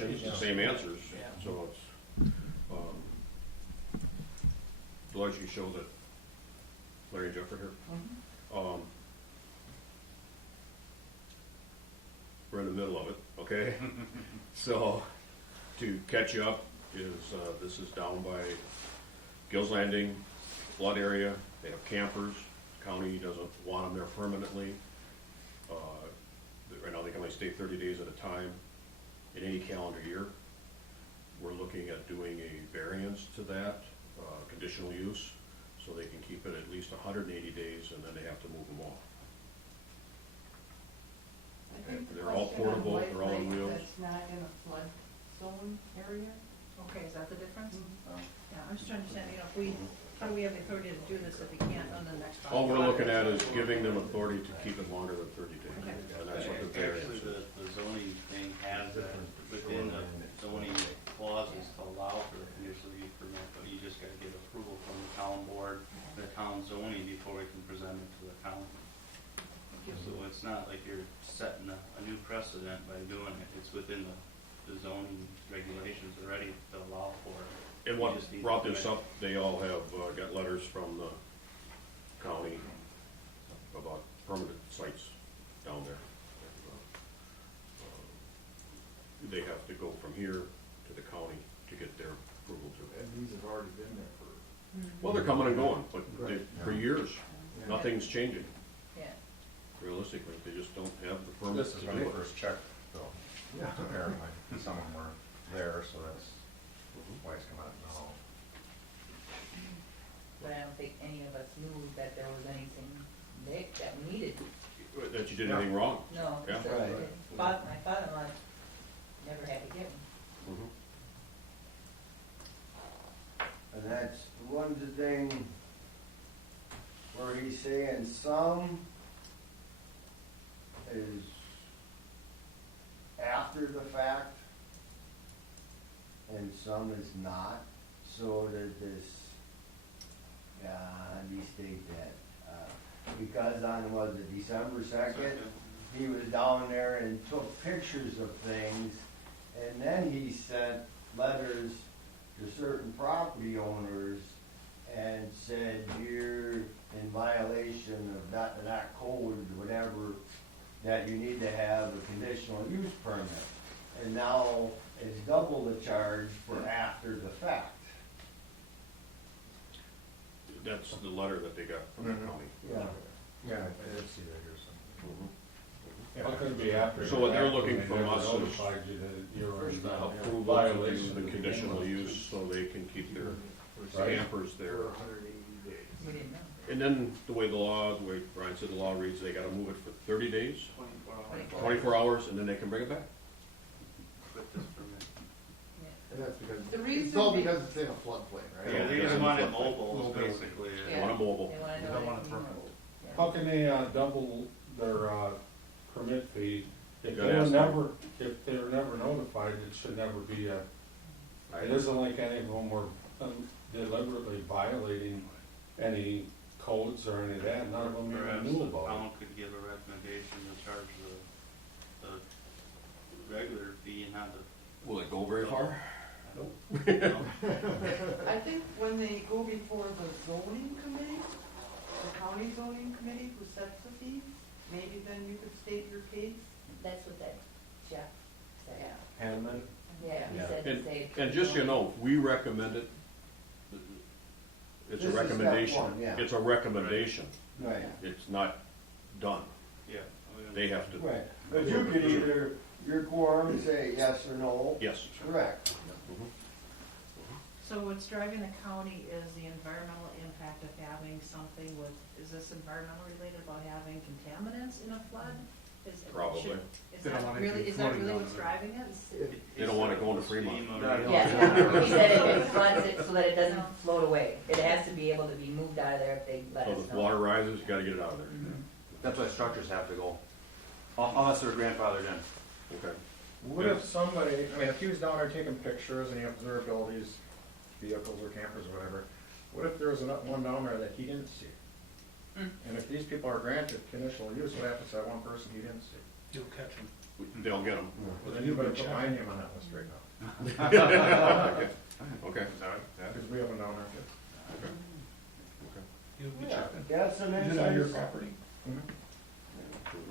It's the same answers, so it's, Deloitte, you show that Larry and Jeff are here. We're in the middle of it, okay? So, to catch you up is, this is down by Gills Landing, flood area. They have campers. The county doesn't want them there permanently. Right now they can only stay 30 days at a time in any calendar year. We're looking at doing a variance to that, conditional use, so they can keep it at least 180 days, and then they have to move them off. They're all portable, they're all on wheels. That's not in a flood zone area? Okay, is that the difference? Mm-hmm. Yeah, I'm just trying to understand, if we, how do we have the authority to do this if we can't on the next project? All we're looking at is giving them authority to keep it longer than 30 days, Okay. and that's what the variance Actually, is. the zoning thing has that within the zoning clauses to allow for a conditional use permit, but you just gotta get approval from the town board, the town zoning before we can present it to the county. So it's not like you're setting a new precedent by doing it, it's within the zoning regulations already to allow for it. And You what just need brought to this permit. up, they all have got letters from the county about permanent sites down there. They have to go from here to the county to get their approval to. And these have already been there for. Well, they're coming and going, but Right. for years, Yeah. nothing's changing. Yeah. Realistically, they just don't have the permit This to is do when they it. first checked, though, Yeah. apparently, some of them were there, so that's why it's come out now. But I don't think any of us knew that there was anything big that we needed. That you did anything wrong. No, Yeah. so my father-in-law never had to get one. Mhm. And that's one thing where he's saying some is after the fact and some is not, so that this, he stated that, because on, was it December 2nd, he was down there and took pictures of things, and then he sent letters to certain property owners and said, you're in violation of that code, whatever, that you need to have a conditional use permit. And now it's double the charge for after the fact. That's the letter that they got from the Mhm. county. Yeah. Yeah, I did see that here somewhere. Mhm. How could it be after? So what they're the fact looking when from they never us is notified you that you're in Approval to violation do of the conditional code. use so they can keep their Right. campers there. For 180 days. We didn't know. And then the way Brian said the law reads, they gotta move it for 30 days, 24 hours, and then they can bring it back. With this permit. Yeah. And that's because, The it's reason all they- because it's in a floodplain, right? Yeah, they just want it mobile, is basically it. Yeah. Want a mobile. They wanna They know don't that want it it can be permanent. moved. Yeah. How can they double their permit fee? If You they gotta were ask never, if they were never notified, it should never be a, it isn't like any of them were deliberately violating any codes or any of that, none of them Perhaps even knew the about town could give a recommendation to charge the regular fee and not the. Will it go very far? Nope. I think when they go before the zoning committee, the county zoning committee who sets the fees, maybe then you could state your case. That's what that Jeff said. Yeah. Hanman? Yeah, he Yeah. said And, to say. and just so you know, we recommend it. It's This a is step recommendation. one, yeah. It's a recommendation. Right, It's not done. Yeah. They have to. right. But you could either, your quorum say yes or no. Yes. Correct. Mhm. So what's driving the county is the environmental impact of having something with, is this environmental related about having contaminants in a flood? Probably. Is They don't that want really, anything is that floating really down what's there. driving it? They don't want it going to Fremont. Yeah, he said if it floods it so that it doesn't float away. It has to be able to be moved out of there if they let So us if know. water rises, you gotta get it out of there. That's why structures have to go, unless they're grandfathered in. Okay. What if somebody, I mean, if he was down there taking pictures and he observed all these vehicles or campers or whatever, what if there was one down there that he didn't see? And if these people are granted conditional use, what happens to that one person he didn't see? You'll catch them. they'll get them. Well, then you better put my name on that list right now, Okay. because we have one down there too. You'll be Yeah, checking. got some Is it on your insights. property?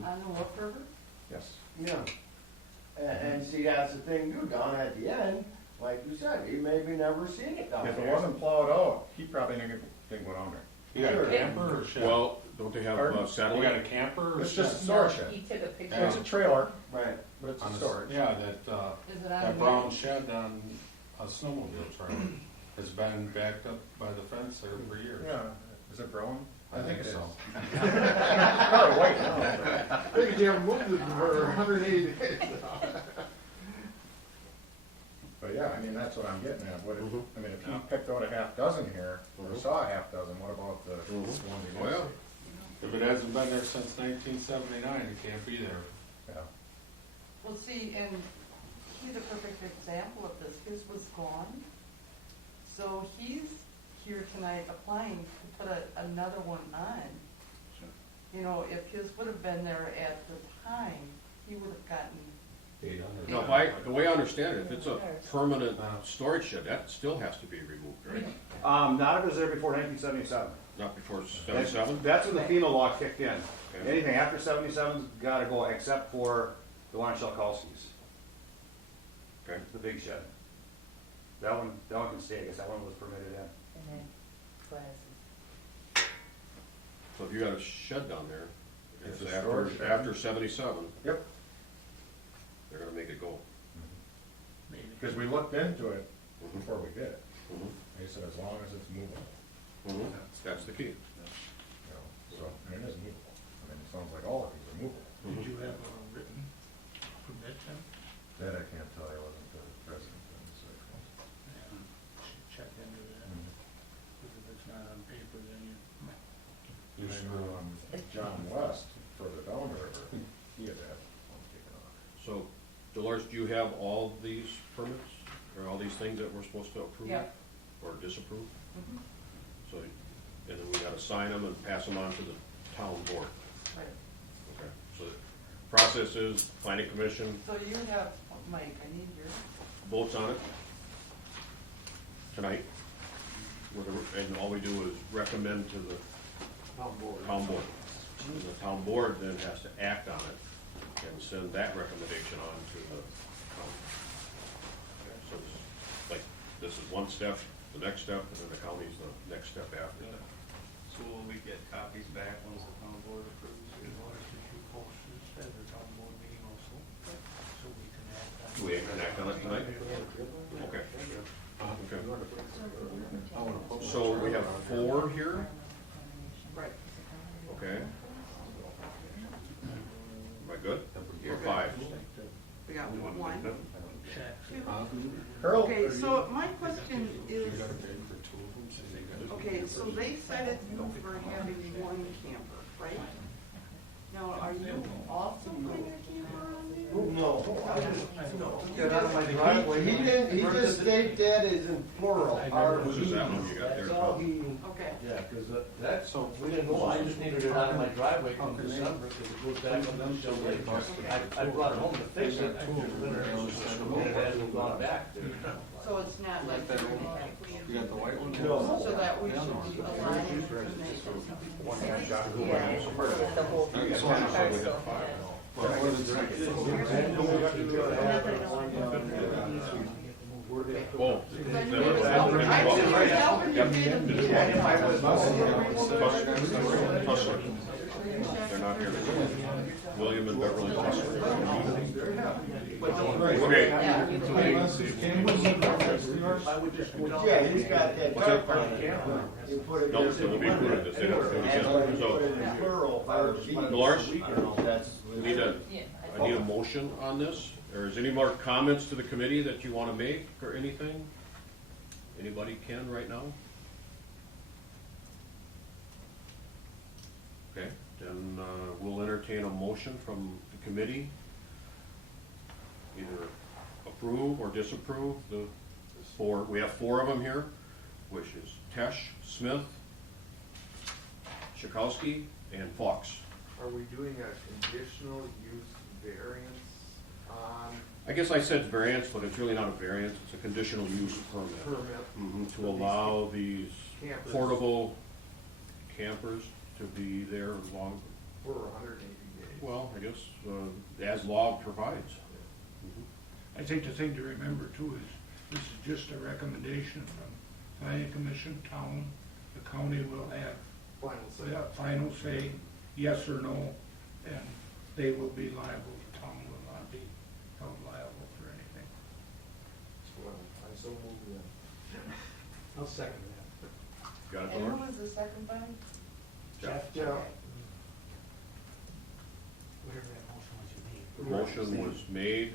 On the Wolf River? Yes. Yeah. And see, that's the thing too, down at the end, like you said, he maybe never seen it down If it there. wasn't plowed out, he probably didn't go down there. You got Sure. a camper or shed? Well, don't they have Pardon? You got a satellite? camper or It's shed? just a storage shed. He took a picture. It's a trailer, Right. but it's On a the s- storage. Yeah, Is it on that the brown shed on a snowmobile trailer has been backed up by the fence there for years. Yeah, is it brown? I think it is. so. Probably white now. Maybe they haven't moved it for 180 days. But yeah, I mean, that's what I'm getting at. What if, Mhm. I mean, if he picked out a half dozen here, or Mhm. saw a half dozen, what about the Mhm. ones he Oh, didn't yeah. see? If it hasn't been there since 1979, it can't be there. Yeah. Well, see, and he's a perfect example of this. His was gone. So he's here tonight applying to put another one on. You know, if his would have been there at the time, he would have gotten, No, the way I understand it, if it's a permanent storage shed, that still has to be removed, right? Not if it was there before 1977. Not before 77? That's when the FEMA law kicked in. Okay. Anything after 77's gotta go except for the one at Shalkowski's, Okay. the big shed. That one can stay, I guess that one was permitted in. And then glasses. So if you got a shed down there, It's it's a storage shed. after 77, Yep. they're gonna make it go. Because we looked into it Mhm. before we did it. Mhm. They said as long as it's movable, Mhm. That's the key. you know, so, and it is movable. I mean, it sounds like all of these are movable. Did you have a written permit then? That I can't tell you, I wasn't the president then, so. Check into that, because if it's not on paper, then you. You know, John West, further down the river, he had that one taken off. So, Dolores, do you have all these permits, or all these things that we're supposed to approve? Yeah. Or disapprove? Mhm. So, and then we gotta sign them and pass them on to the town board. right. Okay. So, the process is, planning commission So you have, Mike, I need your, votes on it tonight, and all we do is recommend to the On board. town board. And the town board then has to act on it and send that recommendation on to the county. So it's like, this is one step, the next step, and then the county's the next step after that. So will we get copies back once the town board approves? Did you post this at the town board meeting also? So we can act on. Do we connect on it tonight? Okay. Okay. So we have 4 here, right. okay? Am I good? Or 5? We got one. Harold? Okay, so my question is, okay, so they said it's for having one camper, right? Now, are you also putting a camper on there? No, I just, get out of my driveway. He didn't, he just stated that as in plural. Which is that one you got there? That's all he, Okay, yeah, because that's, we didn't go, I just needed it out of my driveway from December, because it goes back on them till late. I brought it home to fix it, and it hasn't gone back. so it's not like you're gonna have You got the white one? so that we should be aligned to make One hand shot. Yeah, the whole thing. Okay, so we have 5. Oh. Then you was helping, I was helping you be the Tussler. They're not here. William and Beverly Tussler. Okay. Yeah, he's got that. What's that? You put it. No, it will be included, this, they don't do it again. So, Plural, or B. Dolores? That's. I need a motion on this, or is any more comments to the committee that you want to make, or anything? Anybody can right now? Okay, then we'll entertain a motion from the committee, either approve or disapprove the 4, we have 4 of them here, which is Tesh, Smith, Chakowski, and Fox. Are we doing a conditional use variance on I guess I said variance, but it's really not a variance, it's a conditional use permit. permit To allow these campers portable campers to be there long, for 180 days. well, I guess, as law provides. I think the thing to remember too is, this is just a recommendation from planning commission, town. The county will have Final say. the final say, yes or no, and they will be liable. The town will not be held liable for anything. Well, I so move that. I'll second that. Got it, And who George? was the second by? Jeff. Yeah, Whatever that motion was you made. The motion was made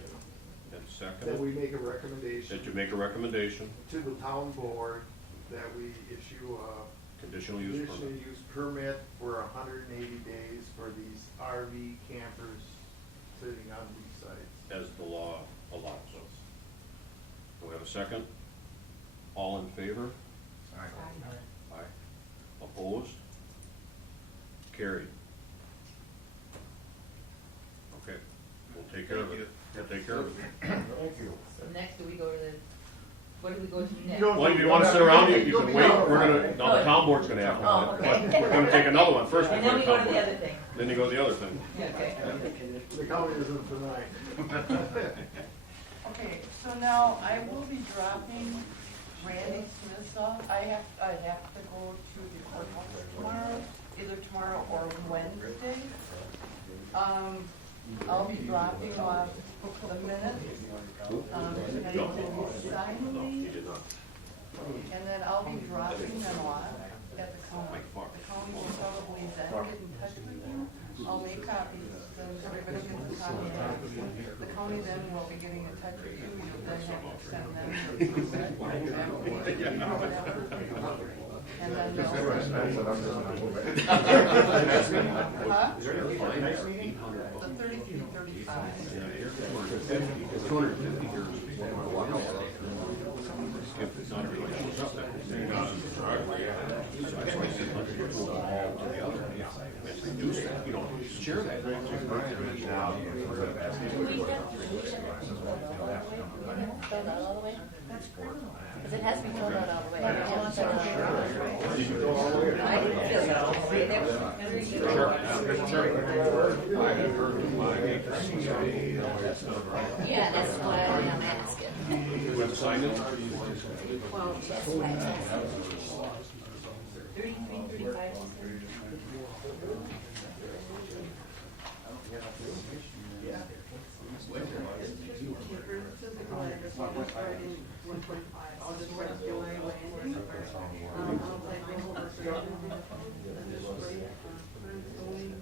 and that seconded, we make a recommendation that you make a recommendation, to the town board that we issue a conditional use conditional permit. use permit for 180 days for these RV campers sitting on these sites. As the law allows us. Do we have a second? All in favor? Aye. Opposed? Carried. Okay, we'll take care of it. We'll take care of it. Thank you. So next, do we go to the, what do we go to next? don't- Well, if you wanna sit around, you can wait, we're gonna, no, the town board's gonna have Oh, one, okay. but we're gonna take another one first. And before then we the go town to the board. other thing. Then you go to the other thing. Okay. The county isn't tonight. Okay, so now I will be dropping Randy Smith off. I have to go to the courthouse tomorrow, either tomorrow or Wednesday. I'll be dropping off the minutes. And No. will sign No, these, you did not. and then I'll be dropping them off at the county. Like far. The county will probably then get in touch with you. I'll make copies, then everybody gets a copy. The county then will be getting in touch with you, you'll then have to send them. And then they'll. Huh? Next meeting? The 33-35. Yeah, here's 250. 250 here is what my wife said. If it's not a relationship, then not in the driveway. So that's why I said, let's go from all to the other. Let's reduce that, you know, share that. Filled out all the way? Because it has to be filled out all the way. I haven't filled it out all the way. I didn't feel it all the way. There was- Yeah, that's why I'm asking. You have to sign it? Well, that's why I'm asking. 33, 35. I'll just write the way landing. I'll like go over government and just write, zoning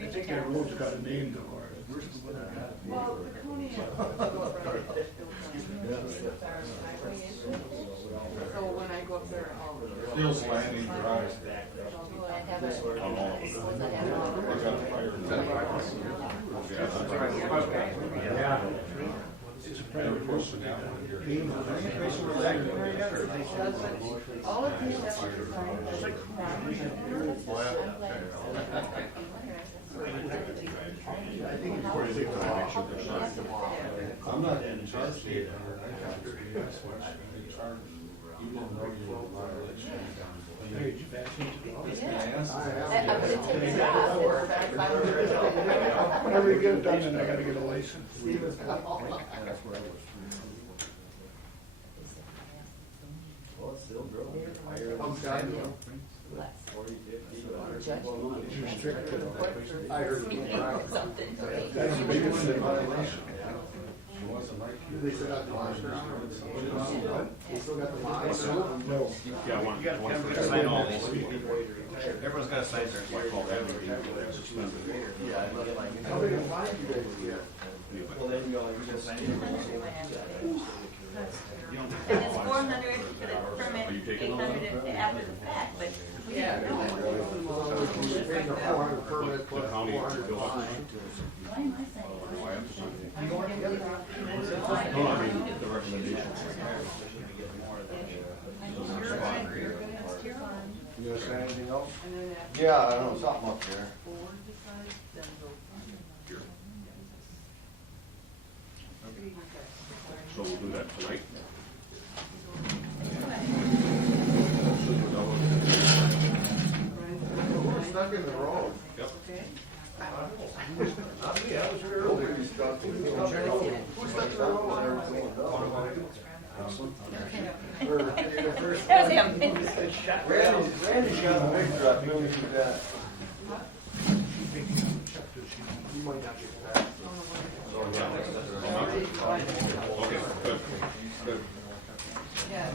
I think that road's got a name though, or. well, the county has to go up there. So when I go up there, I'll. Bill's Landing Drive. I have it. Suppose I have it all. Yeah. It's a private person now. All of these have to be signed by the I think it's pretty big, but I make sure they're signed. I'm not in charge of it. That's why I should be in charge. You didn't know you were in violation. Hey, you back into the office? I would have taken it off. Whenever you get it done, then I gotta get a license. Well, it's still growing. You're strict to it. I heard Something. That's the biggest thing. It wasn't like you. They still got the monster. They still got the monster. No. Yeah, I want, You gotta, one everyone's for- gotta sign all these. Everyone's gotta sign their. Suspended. Yeah, I love like. How big a fine you guys get? Well, then you all, you just sign it. And it's 400 for the permit, Are you taking 800 after the fact, but we didn't know. You paid the 400 permit The plus county 400 bill us. fine. Why am I saying? Do I have to sign it? No, I mean, the recommendation. You gonna say anything else? And then Yeah, I know, something up there. do that tonight. We're stuck in the road. Yep. Not me, I was here earlier. Who's stuck in the road? That was him. Randy's got a picture up, you see that. You might not get that. Okay, good, good. Yeah. The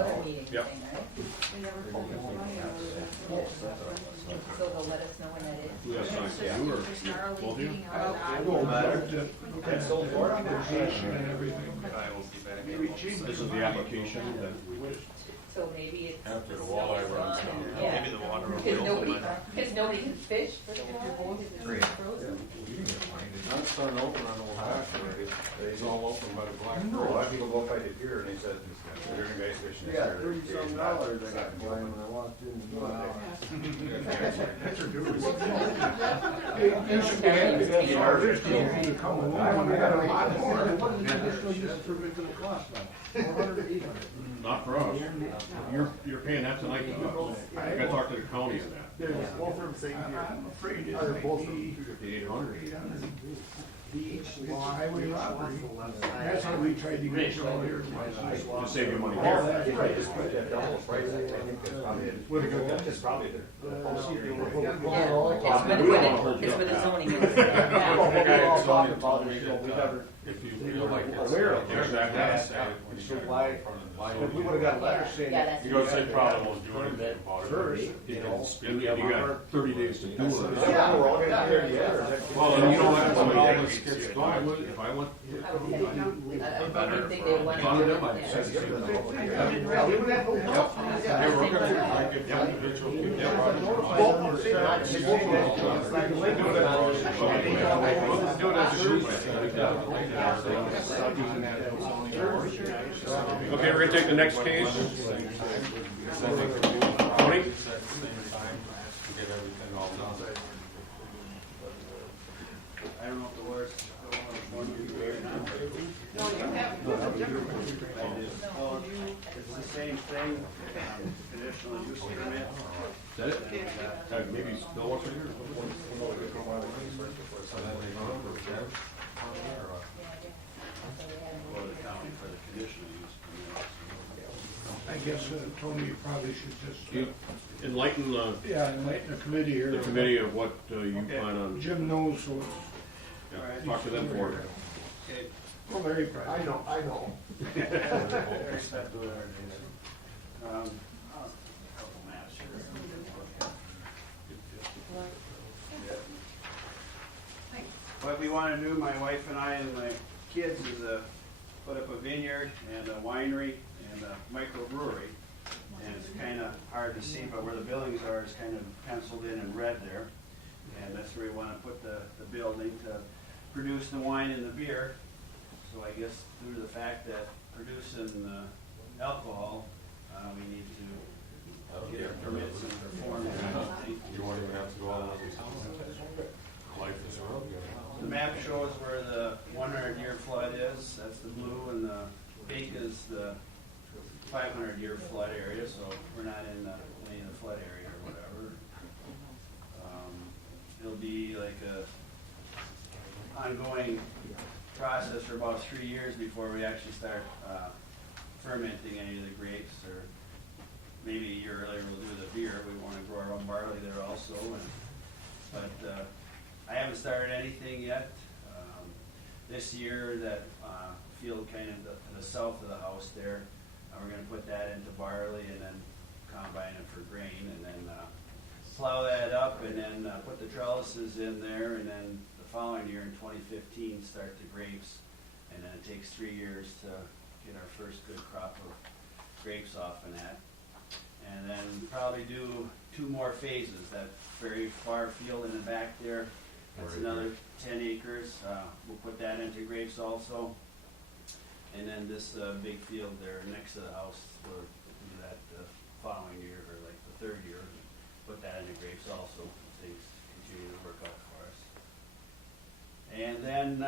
other meeting thing, Yep. right? So they'll let us know when that is. Who has signed? Just You or just gnarly both of you? beating out of Go better. That's so far. And everything. This is the application that we just, So maybe it's. after the walleye runs down. Yeah. Maybe the water will Because be nobody, open. because nobody can fish for the walleye. Great. Not starting open on Old Hash already. It's all open by the Black A lot of Forest. people go fight it here, and they said, they're gonna guys fishing this Yeah, year. $30-some I got blind when I walked in the door. That's your duty. You should be happy that the artist will come along. We got a lot more. What is the additional use permit gonna cost now? 400 or 800? Not for us. You're paying that tonight to us. I gotta talk to the county on that. They're both from the same year. I'm afraid Are it's they both maybe from? 800. it's highway robbery. That's how we tried to get you all here. To save you money. All that. Right, just put that double price, I think that's probably it. What a good guy. It's probably the. Yeah, it's for the zoning. Yeah. We're all talking about it, so we never, If you feel like it's. aware of There's it. that. So why, if we would've got a letter saying. Yeah, that's. You don't say probably won't do anything about it. First, You you know. you got 30 days to do it. Yeah, we're all gonna hear the others. Well, and you know what, when all this gets going, if I went, I didn't think they wanted. Found them, to- I'd say the same thing. Yeah, we would have no help. Yeah, we're gonna, like, if individual people. Do it as a group. Okay, we're gonna take the next case. Tony? Get everything all done. I don't know if the words go on one year or not. No, you have. Well, it's the same thing, conditional use permit. Is that it? Maybe Bill wants to hear it. So then they go for Jeff. Go to the county for the conditional use permit. I guess, Tony, you probably should just, You enlighten enlighten the committee here. the committee of what you plan on, Jim knows, so it's, yeah, talk to them for it. Okay. well, very proud. I know, I know. Couple maps here. What we want to do, my wife and I and my kids, is put up a vineyard and a winery and a microbrewery. And it's kind of hard to see, but where the buildings are is kind of penciled in red there. And that's where we want to put the building to produce the wine and the beer. So I guess due to the fact that producing alcohol, we need to get our permits and perform. You won't even have to go all the way to Life is real good. The map shows where the 100-year flood is, that's the blue, and the pink is the 500-year flood area, so we're not in any of the flood area or whatever. It'll be like a ongoing process for about 3 years before we actually start fermenting any of the grapes, or maybe a year earlier we'll do the beer. We want to grow our own barley there also, but I haven't started anything yet. This year, that field kind of to the south of the house there, we're going to put that into barley and then combine it for grain, and then plow that up, and then put the trellises in there, and then the following year in 2015 start the grapes, and then it takes 3 years to get our first good crop of grapes off in that. And then probably do 2 more phases. That very far field in the back there, that's another 10 acres. We'll put that into grapes also. And then this big field there next to the house, we'll do that the following year, or like the 3rd year, and put that into grapes also. Things continue to work out for us. And then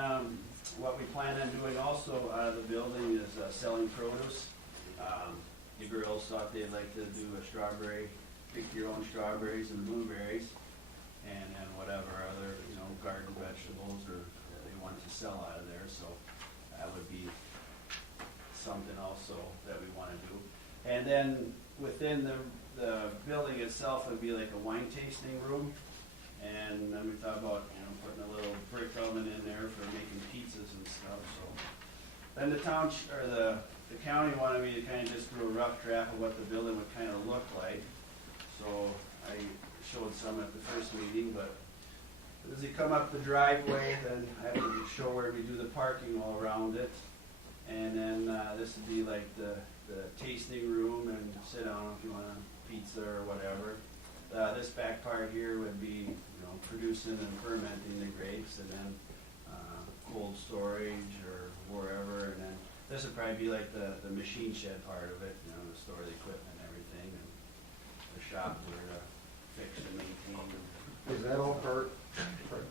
what we plan on doing also out of the building is selling produce. The girls thought they'd like to do a strawberry, pick your own strawberries and blueberries, and then whatever other, garden vegetables or they want to sell out of there, so that would be something also that we wanna do. And then within the building itself would be like a wine tasting room, and then we thought about, putting a little brick oven in there for making pizzas and stuff, so. Then the county wanted me to kind of just do a rough draft of what the building would kind of look like. So I showed some at the first meeting, but as you come up the driveway, then I would show where we do the parking all around it. And then this would be like the tasting room and sit down if you want a pizza or whatever. This back part here would be, producing and fermenting the grapes, and then cold storage or wherever, and then this would probably be like the machine shed part of it, to store the equipment and everything, and the shop where to fix and maintain. Is that all part,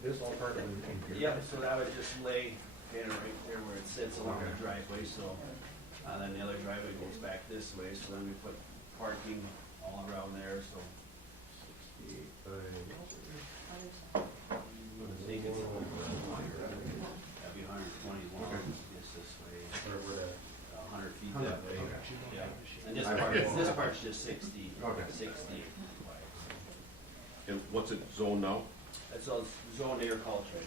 this all part of the? Yep, so that would just lay kind of right there where it sits along the driveway, so, then the other driveway goes back this way, so then we put parking all around there, so. That'd be 121, just this way, 100 feet that way. Yeah. And this part's just 60. And what's it zoned now? It's all zone agriculture.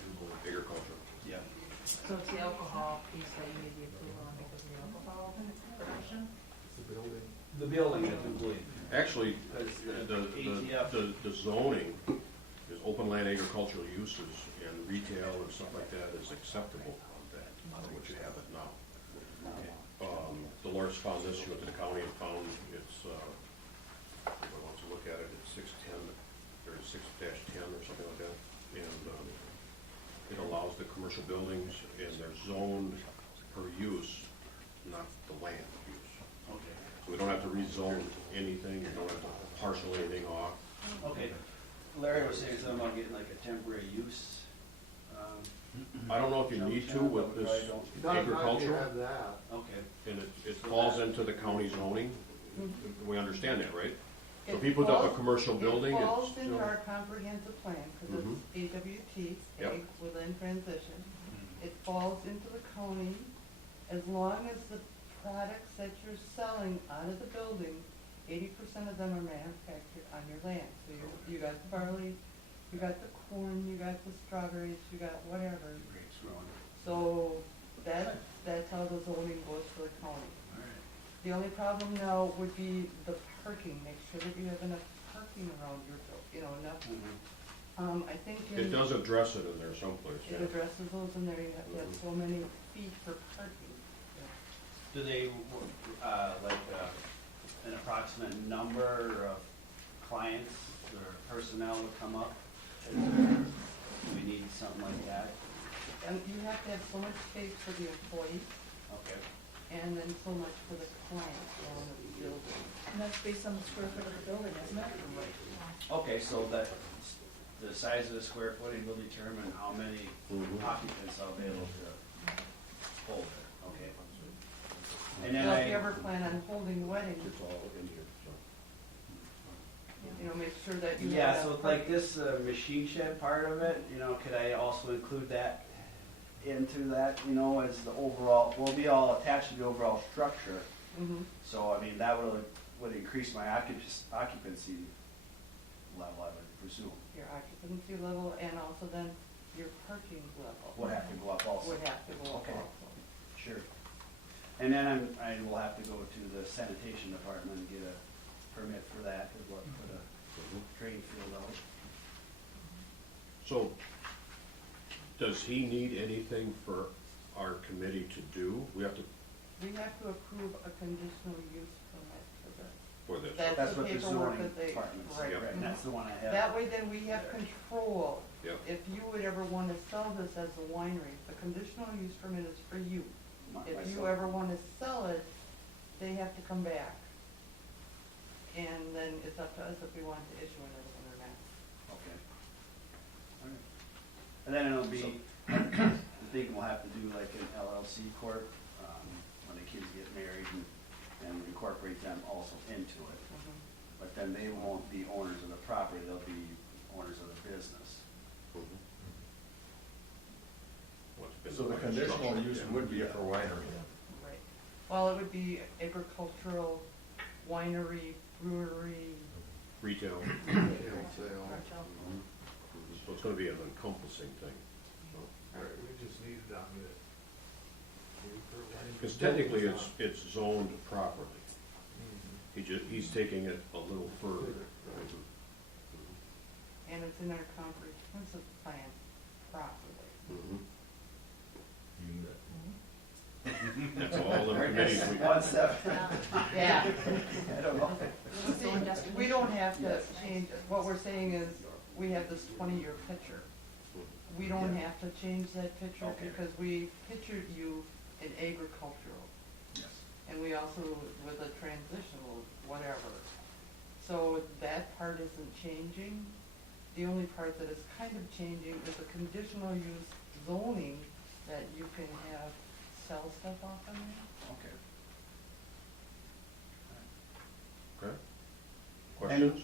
Agriculture. Yeah. So it's the alcohol piece that you need the approval on because of the alcohol production? The building, I do believe. Actually, Because ATF. the zoning is open land agricultural uses, and retail and stuff like that is acceptable on that, what you have it now. Dolores found this, she went to the county and found it's, if I want to look at it, it's 610 or something like that. And it allows the commercial buildings, and they're zoned per use, not the land use. Okay. So we don't have to rezone anything, you don't have to parcel anything off. Okay. Larry was saying something about getting like a temporary use. I don't know if you need to with this agricultural, Have that. Okay. and it falls into the county zoning. We understand that, right? So It people do a falls- commercial building, It it's falls into still, our comprehensive plan, because Mhm. it's AWT, Yep. ag within transition. It falls into the county as long as the products that you're selling out of the building, 80% of them are manufactured on your land. So you got the barley, you got the corn, you got the strawberries, you got whatever. Grapes growing. So that's how the zoning goes for the county. All right. The only problem now would be the parking, make sure that you have enough parking around your, enough. Mm-hmm. I think it does address it in there someplace, it yeah. addresses those in there, you have to have so many feet for parking. Do they, an approximate number of clients or personnel to come up? Do we need something like that? And you have to have so much space for the employee, Okay. and then so much for the client along the building. And that's based on the square foot of the building, isn't it? Okay, so that, the size of the square footage will determine how many Mhm. occupants I'll be able to hold there, okay? And then So if you ever plan on holding weddings, It's all in here, so. make sure that you have. yeah, enough so like parking. this machine shed part of it, could I also include that into that, as the overall, will be all attached to the overall structure. Mhm. So, I mean, that would increase my occupancy level, I would presume. Your occupancy level, and also then your parking level. Would have to go up also. Would have to go up Okay. also. Sure. And then I will have to go to the sanitation department and get a permit for that, because we'll put a drain field out. So, does he need anything for our committee to do? We have to, We have to approve a conditional use permit for this. for this? That's the what the paperwork zoning that they, department said, right. right, and that's the one I have. That way then we have control. Yep. If you would ever want to sell this as a winery, the conditional use permit is for you. If you Myself. ever want to sell it, they have to come back. And then it's up to us if we want to issue another one or not. Okay. All right. And then it'll be, the thinking we'll have to do like an LLC corp, when the kids get married and incorporate them also into it. But then they won't be owners of the property, they'll be owners of the business. So the conditional use would be for winery. Right. Well, it would be agricultural, winery, brewery. Retail. Retail. So it's gonna be an encompassing thing. Alright, we just need it on it. Because technically it's zoned properly. He's taking it a little further. And it's in our comprehensive plan properly. That's all the committees we. One step. Yeah. I don't know. We don't have to change, what we're saying is, we have this 20-year picture. We don't have to change that picture Okay. because we pictured you in agricultural. Yes. And we also with a transitional, whatever. So that part isn't changing. The only part that is kind of changing is the conditional use zoning that you can have sell stuff off on there. Okay. Okay. Questions?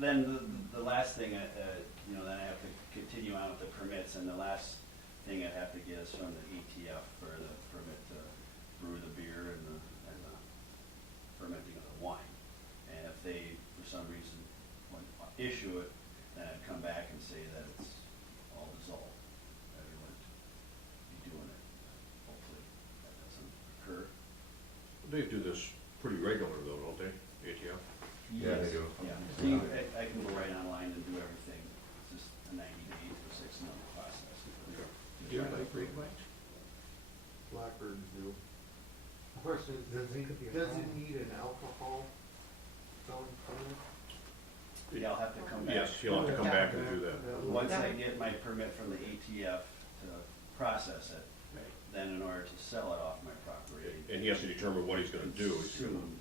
Then the last thing, you know, then I have to continue on with the permits, and the last thing I'd have to get is from the ATF for the permit to brew the beer and the fermenting of the wine. And if they, for some reason, want to issue it, then I'd come back and say that it's all dissolved, that we wouldn't be doing it. Hopefully, that doesn't occur. They do this pretty regular though, don't they, ATF? Yeah, they do. Yeah, I can go right online and do everything, it's just a 90-day to 6-month process. Do you like grape vines? Blackbirds do. Question, does it need an alcohol zone permit? Yeah, I'll have to come back. Yes, you'll have to come back and do that. Once I get my permit from the ATF to process it, then in order to sell it off my property. And he has to determine what he's gonna do, he's gonna Soon.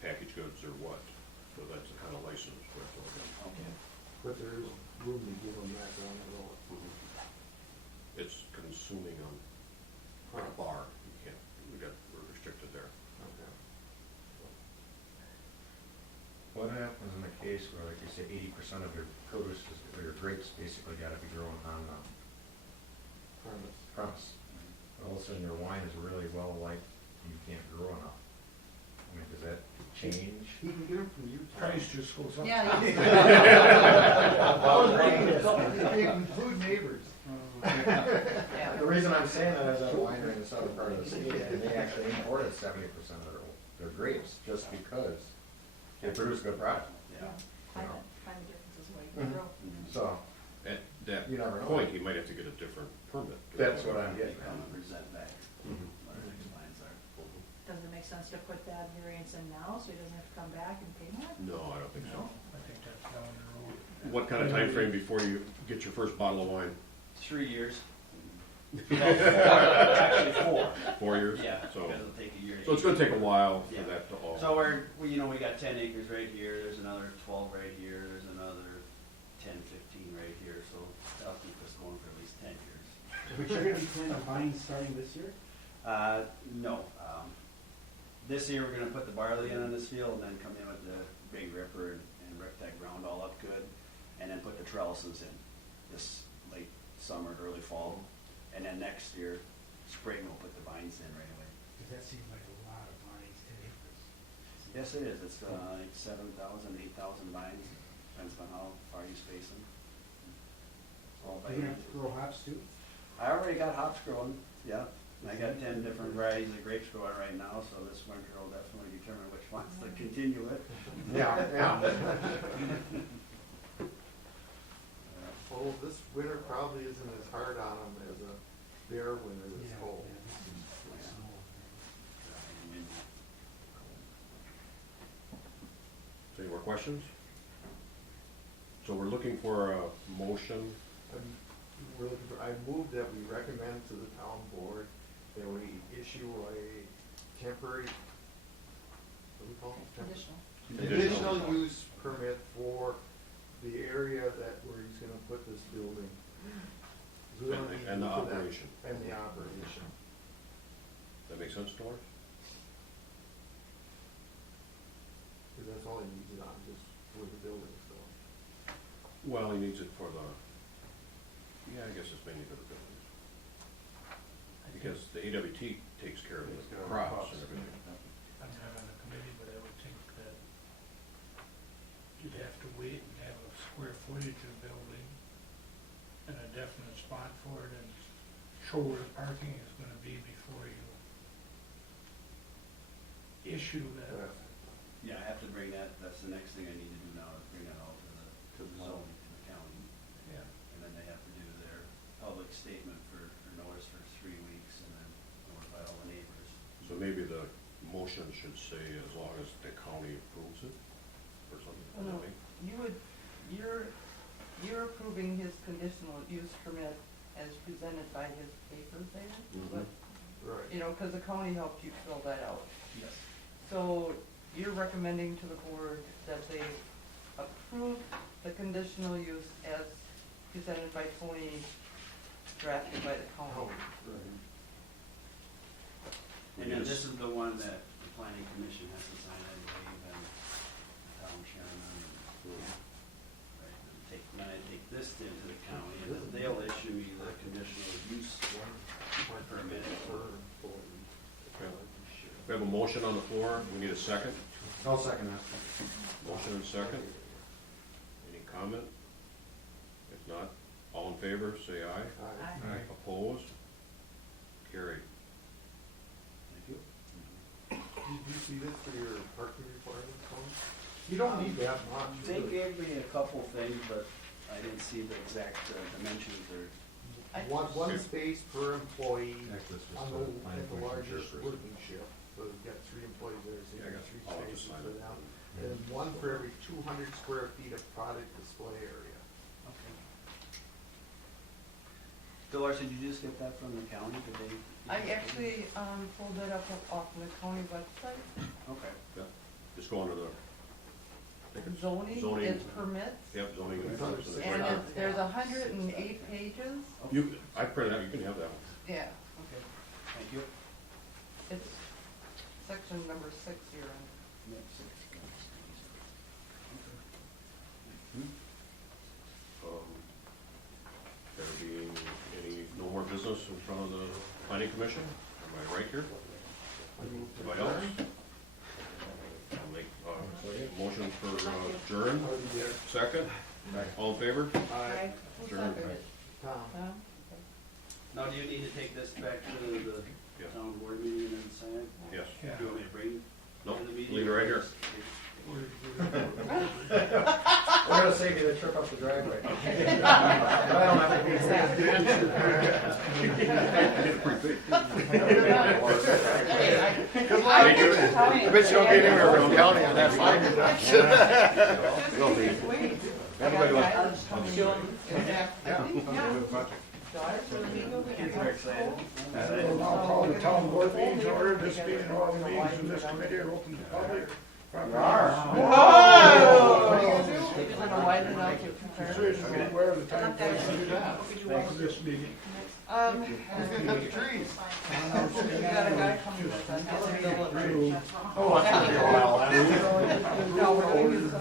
package goods or what. So that's the kind of license we have to look at. Okay. But there is room to give them that down the road. It's consuming on a bar, you can't, we're restricted there. Okay. What happens in the case where, like you say, 80% of your produce or your grapes basically gotta be grown on the Premise. premise? All of a sudden your wine is really well liked and you can't grow enough. I mean, does that change? He can get them from Utah. Price just goes up. Yeah. They include neighbors. Yeah. The reason I'm saying that is I'm winery in the southern part of the state, and they actually imported 70% of their grapes just because they produce good product. Yeah. Climate differences why you can grow. So, At that You never know. point, he might have to get a different permit. that's what I'm They getting come at. and present back what our next lines are. Does it make sense to put that variance in now, so he doesn't have to come back and pay more? No, I don't think so. I think that's down the road. What kind of time frame before you get your first bottle of wine? 3 years. Actually 4. 4 years? Yeah, So, because it'll take a year. so it's gonna take a while for Yeah. that to all. So we got 10 acres right here, there's another 12 right here, there's another 10, 15 right here, so that'll keep us going for at least 10 years. But you're gonna be planting vines starting this year? No. This year, we're gonna put the barley in this field, and then come in with the big ripper and rip that ground all up good, and then put the trellises in this late summer, early fall. And then next year, spring, we'll put the vines in right away. Cause that seems like a lot of vines, 10 acres. Yes, it is. It's like 7,000, 8,000 vines, depends on how far you space them. All by You're gonna hand. have to grow hops too? I already got hops growing, yeah. I got 10 different varieties of grapes growing right now, so this winter will definitely determine which ones to continue it. Yeah, yeah. Well, this winter probably isn't as hard on them as their winter this Yeah, cold. yeah, this is like snow. Any more questions? So we're looking for a motion. I move that we recommend to the town board that we issue a temporary, what do we call it? Conditional. Conditional use permit for the area where he's gonna put this building. 'Cause we don't need to And the do that. operation. And the operation. That make sense, Doris? Cause that's all he needs it on, just for the building, so. Well, he needs it for the, yeah, I guess it's mainly for the buildings. Because the AWT takes care of the crops and everything. I'm not on the committee, but I would think that you'd have to wait and have a square footage of the building and a definite spot for it and show where the parking is gonna be before you issue that. Yeah, I have to bring that, that's the next thing I need to do now, is bring that all to the zone, to the county. Yeah. And then they have to do their public statement for notice for 3 weeks, and then notify all the neighbors. So maybe the motion should say as long as the county approves it, or something. No, you're approving his conditional use permit as presented by his papers there, but, Right. you know, cause the county helped you fill that out. Yes. So you're recommending to the board that they approve the conditional use as presented by Tony, drafted by the county. And then this is the one that the planning commission has to sign, I believe, and the town chairman. Right, and when I take this into the county, and then they'll issue me the conditional use permit. We have a motion on the floor, we need a second. I'll second that. Motion and second. Any comment? If not, all in favor, say aye. Aye. Opposed? Carried. Thank you. Did you see this for your parking requirements, Tony? You don't need that much. They really. gave me a couple things, but I didn't see the exact dimensions or. One space per employee Next is just on the the, planning at the commission largest chairperson. working shift. So we've got 3 employees there, so Yeah, I you've got got 3 I'll have to spaces sign for it. them. And one for every 200 square feet of product display area. Okay. Dolores, did you just get that from the county? Did they? I actually, pulled it up off the county website. Okay. Yeah, just go under the. I think it's Zoning zoning. is permits. Yep, zoning. It's under and- six. And there's 108 pages. You, I printed out, you can have that one. Yeah, Okay. Thank you. it's section number 6 here. There being no more business in front of the planning commission? Am I right here? Anybody else? I'll make, motion for adjourn. Second? All in favor? Aye. Adjourn. Tom. Huh? Now, do you need to take this back to the Yeah. town board meeting and then sign it? Yes. Yeah. Do you want me to bring it Nope, to the meeting? leave it right here. We're gonna save you the trip up the driveway. I don't have to be I bet you don't get anywhere from county on that fine. Everybody wants- Very excited. We'll now call the town board meeting to order. This being all the meetings in this committee are open to the public. You're gonna widen it out to compare. Seriously, where the time place to do that for this meeting. We got a guy coming with us. No, we're gonna use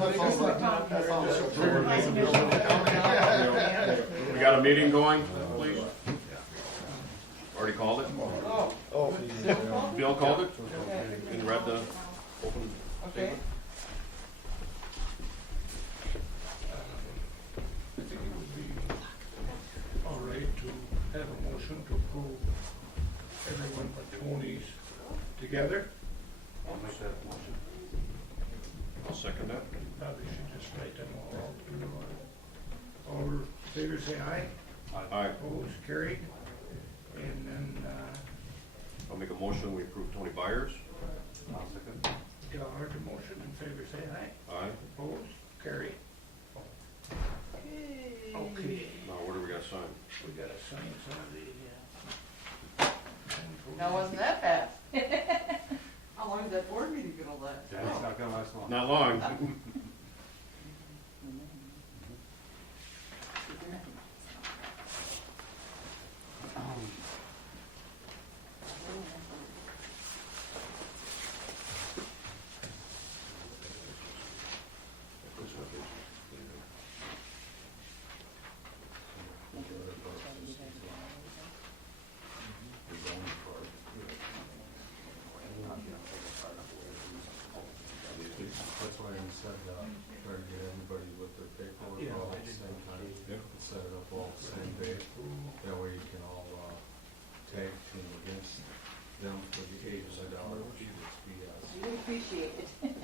We got a meeting going, please? Already called it? Bill called it? And read the open Okay. statement? I think it would be all right to have a motion to approve everyone but Tony's together. I'll make that motion. I'll second that. Probably should just write them all. All in favor, say aye. Aye. Opposed, carried. And then, I'll make a motion, we approve Tony Byers. Del Harder, motion in favor, say aye. Aye. Opposed, carried. Okay, Now, what do we gotta sign? we gotta sign some of the, Now, wasn't that fast? How long is that board meeting gonna last? It's not gonna last long. Not long. appreciate it.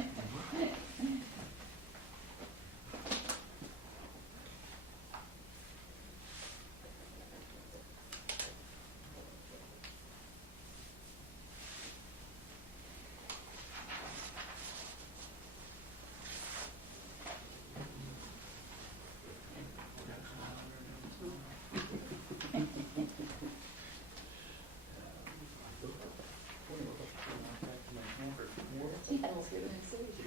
You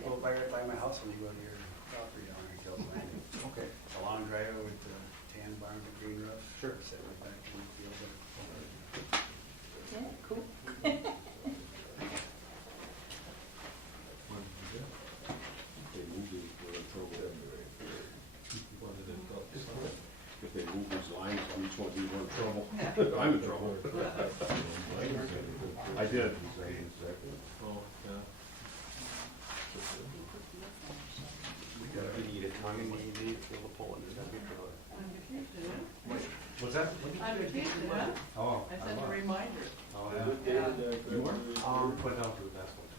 go right by my house when you go to your property down here, Gills Landing. Okay. It's a long driveway with the tan barn and green roof. Sure. Sit right back in the field there. Yeah, cool. If they move these lines, each one of you were in trouble. I'm in trouble. I did. Oh, yeah. We need it, I'm gonna need to fill the pole in, there's gotta be a trailer. On vacation, What's that? On vacation, huh? Oh. I sent a reminder. Oh, Yeah. You were? Put it out to the basketball.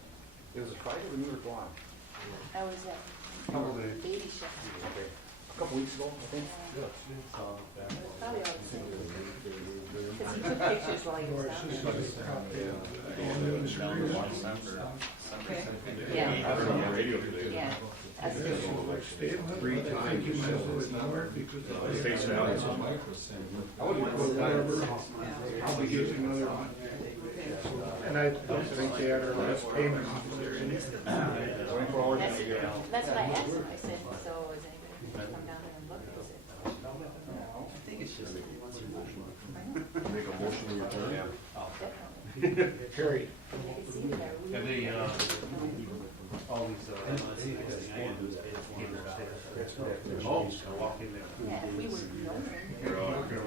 It was a Friday when you were gone. I was at Probably. baby shower. Okay. A couple weeks ago, I think. Probably all the same. Because he took pictures while he was down there. I heard on the radio today. Yeah, that's good. Three times. The state's values. I wouldn't go Whatever, probably gives you another one. And I don't think they had our last payment off of there anyway. 24 hours. That's what I asked him. I said, so is anybody gonna come down there and look? He said, I think it's just once a month. Make a motion to return. definitely. Carried. You can see that I Have really- they, all these, Oh, walk in there. Yeah, if we were younger.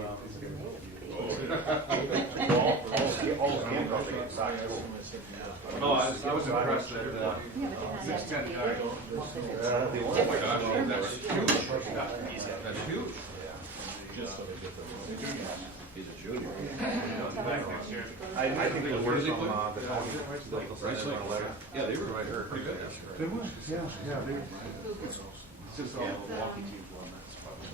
No, I was impressed that, Yeah, but they're not Six, having to 10 be guy. there. Oh my gosh, that's huge. That's huge. He's a junior. I think the word from, the county, the letter. Yeah, they were Right here. pretty good. Good one, yeah, yeah, they, It's just all the walking teams one, that's probably.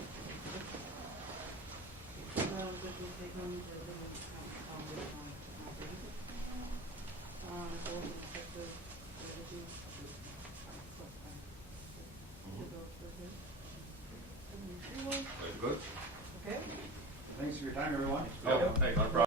Good. Okay. Thanks for your time, everyone. Yeah, no problem.